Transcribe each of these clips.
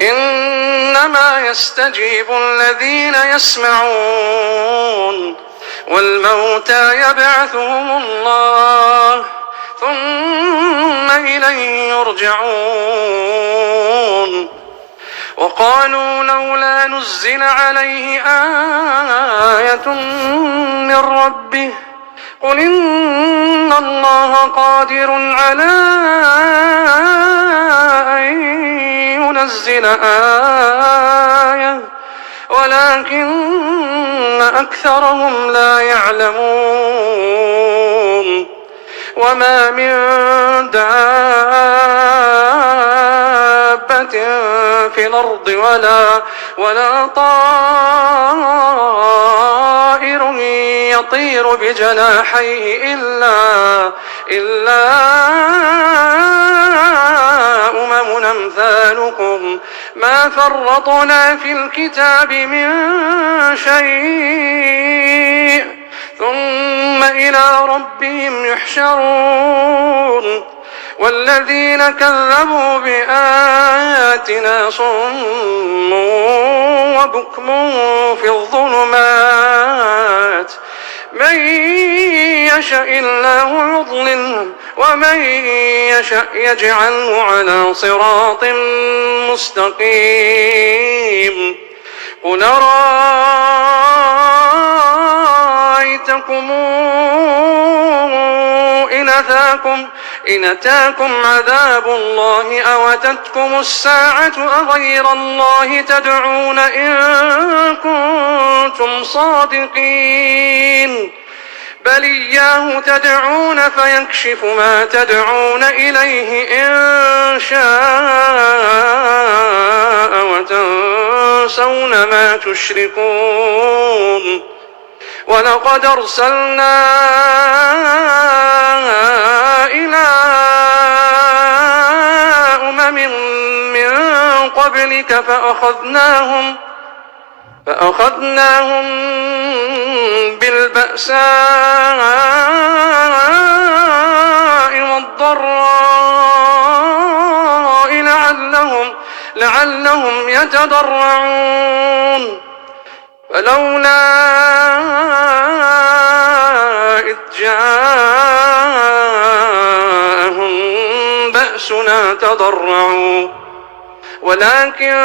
إنما يستجيب الذين يسمعون والموتى يبعثهم الله ثم إليه يرجعون وقالوا لولا نزل عليه آية من ربه قل إن الله قادر على أن ينزل آية ولكن أكثرهم لا يعلمون وما من دابة في الأرض ولا طائر يطير بجناحيه إلا أمم أمثالكم ما فرطنا في الكتاب من شيء ثم إلى ربهم يحشرون والذين كذبوا بآياتنا صم وبكم في الظلمات من يشاء الله يضلله ومن يشاء يجعله على صراط مستقيم قل أرأيتكم إن أتاكم عذاب الله أو أتتكم الساعة أغير الله تدعون إن كنتم صادقين بل إياه تدعون فيكشف ما تدعون إليه إن شاء وتنسون ما تشركون ولقد أرسلنا إلى أمم من قبلك فأخذناهم بالبأساء والضراء لعلهم يتضرعون فلولا إذ جاءهم بأسنا تضرعوا ولكن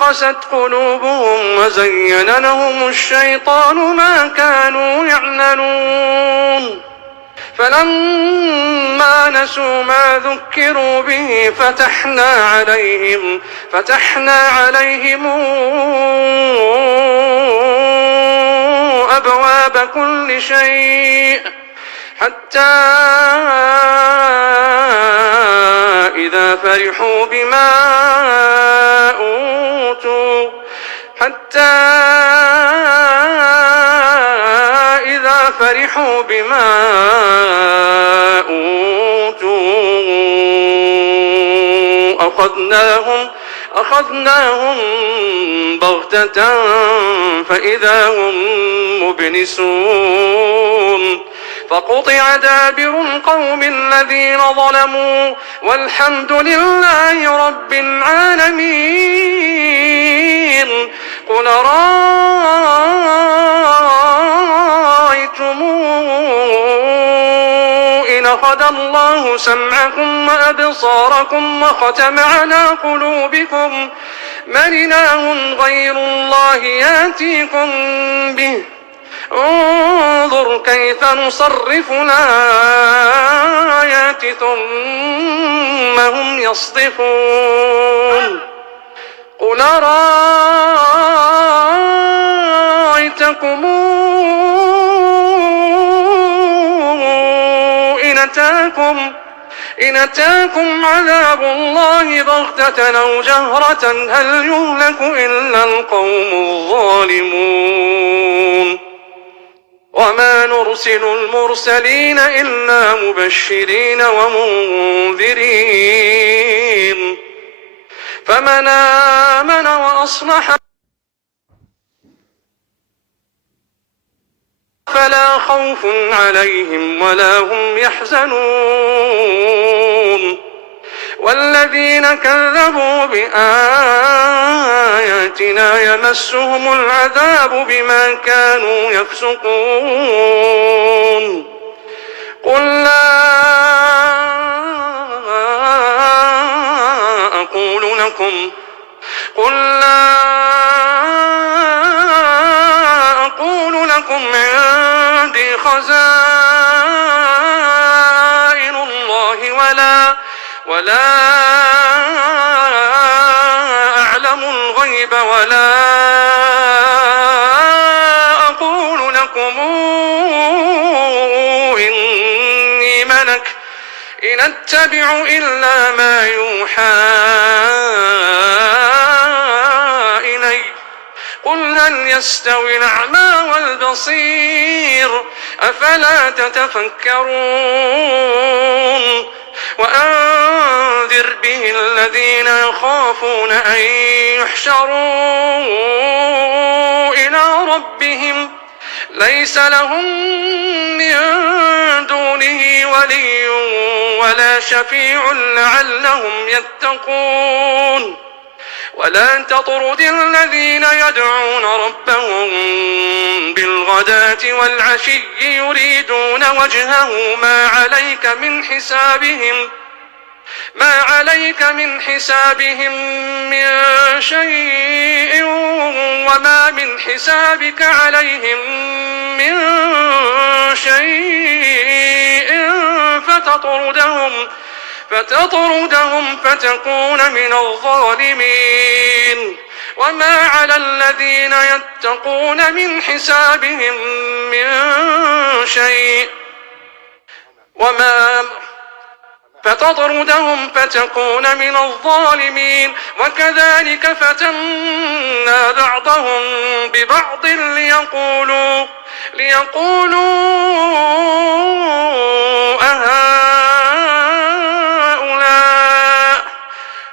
قست قلوبهم وزين لهم الشيطان ما كانوا يعملون فلما نسوا ما ذكروا به فتحنا عليهم أبواب كل شيء حتى إذا فرحوا بما أوتوا أخذناهم بغتة فإذا هم مبلسون فقطع دابر القوم الذين ظلموا والحمد لله رب العالمين قل رأيتم إن أخذ الله سمعكم وأبصاركم وختم على قلوبكم من إله غير الله يأتيكم به انظر كيف نصرف الآيات ثم هم يصدفون قل أرأيتكم إن أتاكم عذاب الله بغتة أو جهرة هل يهلك إلا القوم الظالمون وما نرسل المرسلين إلا مبشرين ومنذرين فمن آمن وأصلح فلا خوف عليهم ولا هم يحزنون والذين كذبوا بآياتنا يمسهم العذاب بما كانوا يفسقون قل لا أقول لكم عندي خزائن الله ولا أعلم الغيب ولا أقول لكم إني ملك إن أتبع إلا ما يوحى إلي قل هل يستوي الأعمى والبصير أفلا تتفكرون وأنذر به الذين يخافون أن يحشروا إلى ربهم ليس لهم من دونه ولي ولا شفيع لعلهم يتقون ولا تطرد الذين يدعون ربهم بالغداة والعشي يريدون وجهه ما عليك من حسابهم من شيء وما من حسابك عليهم من شيء فتطردهم فتكون من الظالمين وما على الذين يتقون من حسابهم من شيء فتطردهم فتكون من الظالمين وكذلك فتنا بعضهم ببعض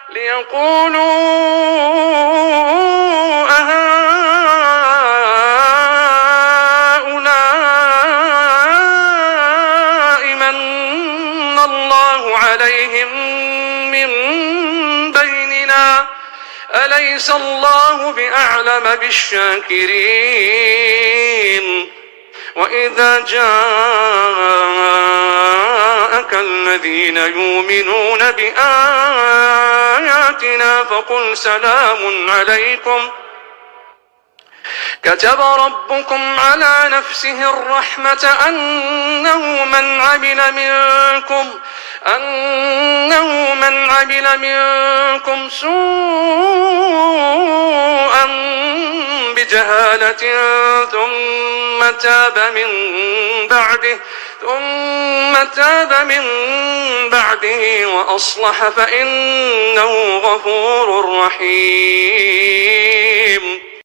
ليقولوا أهؤلاء من الله عليهم من بيننا أليس الله بأعلم بالشاكرين وإذا جاءك الذين يؤمنون بآياتنا فقل سلام عليكم كتب ربكم على نفسه الرحمة أنه من عمل منكم سوءا بجهالة ثم تاب من بعده وأصلح فإنه غفور رحيم